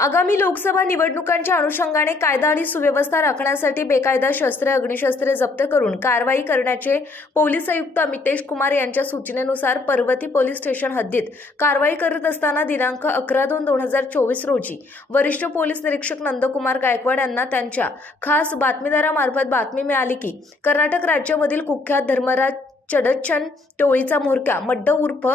आगामी लोकसभा निवडणुकांच्या अनुषंगाने कायदा आणि सुव्यवस्था राखण्यासाठी बेकायदा शस्त्रे, अग्निशस्त्रे जप्त करून कारवाई करण्याचे पोलीस आयुक्त अमितेश कुमार यांच्या सूचनेनुसार पर्वती पोलीस स्टेशन हद्दीत कारवाई करत असताना दिनांक 11/2/2024 रोजी वरिष्ठ पोलीस निरीक्षक नंदकुमार गायकवाड यांना त्यांच्या खास बातमीदारामार्फत बातमी मिळाली की कर्नाटक राज्यामधील कुख्यात धर्मराज चडचण टोळीचा म्होरक्या मड्ड उर्फ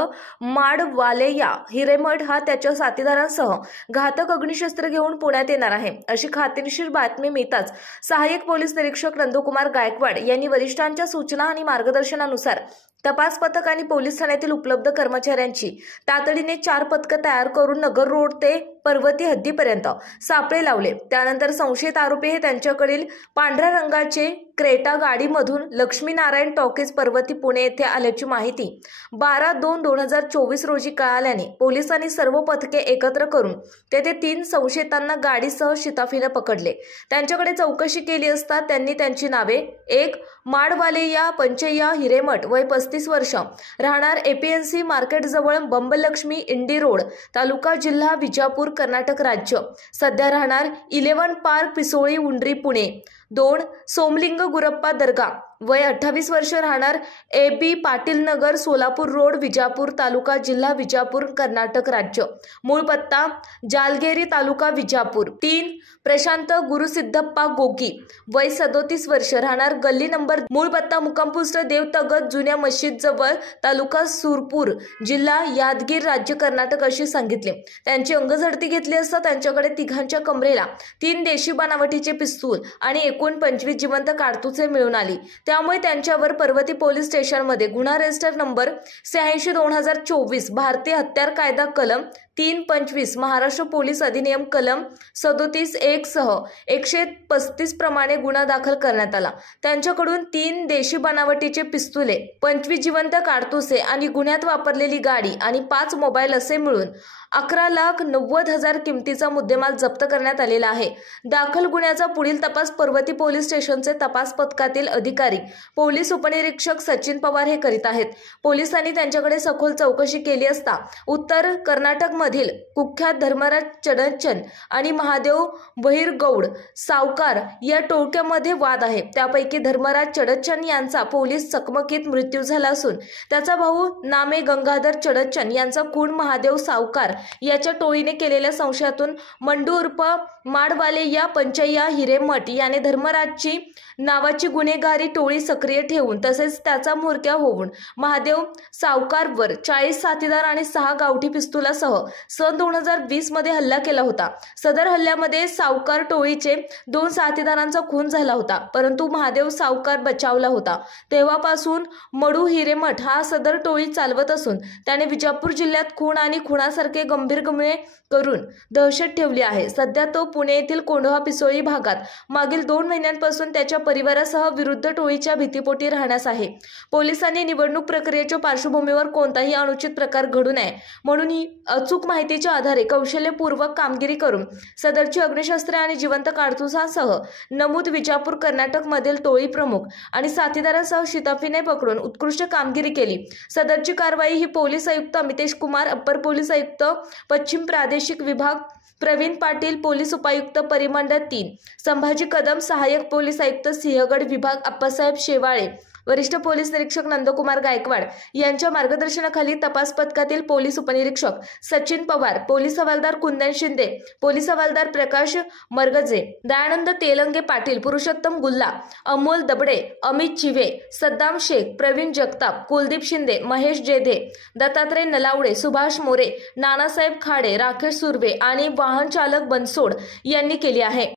माडवालेया हिरेमठ हा त्याच्या साथीदारांसह घातक अग्निशस्त्र घेऊन पुण्यात येणार आहे अशी खात्रीशीर बातमी मिळताच सहाय्यक पोलीस निरीक्षक नंदकुमार गायकवाड यांनी वरिष्ठांच्या सूचना आणि मार्गदर्शनानुसार तपास पथक आणि पोलीस ठाण्यातील उपलब्ध कर्मचाऱ्यांची तातडीने 4 पथकं तयार करून नगर रोड ते पर्वती हद्दीपर्यंत सापळे लावले। त्यानंतर संशयित आरोपी हे त्यांच्याकडील पांढऱ्या रंगाचे क्रेटा गाडीमधून लक्ष्मीनारायण टॉकीज पर्वती पुणे येथे आल्याची माहिती 12/2/2024 रोजी कळाल्याने पोलिसांनी सर्व पथके एकत्र करून तेथे 3 संशयितांना गाडीसह शिताफीने पकडले। त्यांच्याकडे चौकशी केली असता त्यांनी त्यांची नावे 1 माडवालेया पंचय्या हिरेमठ वय 35 वर्ष राहणार एपीएनसी मार्केट जवळ बंबलक्ष्मी इंडी रोड तालुका जिल्हा विजापूर कर्नाटक राज्य सध्या राहणार 11 पार्क पिसोळी उंडरी पुणे 2 सोमलिंग गुरप्पा दर्गा वय 28 वर्ष राहणार AB पाटील नगर सोलापूर रोड विजापूर तालुका जिल्हा विजापूर कर्नाटक राज्य मूळ पत्ता जालगेरी तालुका विजापूर 3 प्रशांत गुरुसिद्धप्पा गोगी वय 37 वर्ष राहणार गल्ली नंबर मूळ पत्ता मुक्कामपोस्ट देवतगत जुन्या मस्जिद जवळ तालुका सुरपूर जिल्हा यादगीर राज्य कर्नाटक अशी सांगितले। त्यांची अंगझडती घेतली असता त्यांच्याकडे तिघांच्या कमरेला 3 देशी बनावटीचे पिस्तूल आणि एकूण 25 जिवंत कारतुसे मिळून आली। त्यामुळे त्यांच्यावर पर्वती पोलीस स्टेशनमध्ये गुन्हा रजिस्टर नंबर 86/2024 भारतीय हत्यार कायदा कलम 325 महाराष्ट्र पोलीस अधिनियम कलम 37(1) सह 135 प्रमाणे गुन्हा दाखल करण्यात आला। त्यांच्याकडून 3 देशी बनावटीचे पिस्तुले 25 जिवंत कारतुसे आणि गुन्ह्यात वापरलेली गाडी आणि 5 मोबाईल असे मिळून 11,90,000 किमतीचा मुद्देमाल जप्त करण्यात आलेला आहे। दाखल गुन्ह्याचा पुढील तपास पर्वती पोलीस स्टेशनचे तपास पथकातील अधिकारी पोलीस उपनिरीक्षक सचिन पवार हे करीत आहेत। पोलिसांनी त्यांच्याकडे सखोल चौकशी केली असता उत्तर कर्नाटक मधील कुख्यात धर्मराज चडचण आणि महादेव बहिरगौड सावकार या टोळक्यामध्ये वाद आहे। त्यापैकी धर्मराज चडचण यांचा पोलीस चकमकीत मृत्यू झाला असून त्याचा भाऊ नामे गंगाधर चडचण यांचा खून महादेव सावकार याच्या टोळीने केलेल्या संशयातून मंडू उर्फ माडवाले या पंचय्या हिरेमठ याने धर्मराजची नावाची गुन्हेगारी टोळी सक्रिय ठेवून तसेच त्याचा म्होरक्या होऊन महादेव सावकारवर 40 साथीदार आणि 6 गावठी पिस्तुलासह सन 2020 मध्ये हल्ला केला होता। सदर हल्ल्यामध्ये सावकार टोळीचे 2 साथीदारांचा खून झाला होता, परंतु महादेव सावकार बचावला होता। तेव्हापासून मडू हिरेमठ हा सदर टोळी चालवत असून त्याने विजापूर जिल्ह्यात खून आणि खुनासारखे गंभीर गुन्हे करून दहशत ठेवली आहे। सध्या तो पुणे येथील कोंढवा पिसोळी भागात मागील 2 महिन्यांपासून त्याच्या परिवारासह विरुद्ध टोळीच्या भीतीपोटी राहण्यास आहे। पोलिसांनी निवडणूक प्रक्रियेच्या पार्श्वभूमीवर कोणताही अनुचित प्रकार घडू नये म्हणून ही अचूक माहितीच्या आधारे कौशल्यपूर्वक कामगिरी करून सदरची अग्निशस्त्रे आणि जिवंत कारतुसांसह नमूद विजापूर कर्नाटक मधील टोळी प्रमुख आणि साथीदारांसह शिताफीने पकडून उत्कृष्ट कामगिरी केली। सदरची कारवाई ही पोलीस आयुक्त अमितेश कुमार, अप्पर पोलीस आयुक्त पश्चिम प्रादेशिक विभाग प्रवीण पाटील, पोलीस उपायुक्त परिमंडळ 3 संभाजी कदम, सहाय्यक पोलीस आयुक्त सिंहगड विभाग अप्पासाहेब शेवाळे, वरिष्ठ पोलीस निरीक्षक नंदकुमार गायकवाड यांच्या मार्गदर्शनाखाली तपास पथकातील पोलीस उपनिरीक्षक सचिन पवार, पोलीस हवालदार कुंदन शिंदे, पोलीस हवालदार प्रकाश मरगजे, दयानंद तेलंगे पाटील, पुरुषोत्तम गुल्ला, अमोल दबडे, अमित चिवे, सद्दाम शेख, प्रवीण जगताप, कुलदीप शिंदे, महेश जेधे, दत्तात्रय नलावडे, सुभाष मोरे, नानासाहेब खाडे, राकेश सुर्वे आणि वाहन चालक बनसोड यांनी केली आहे।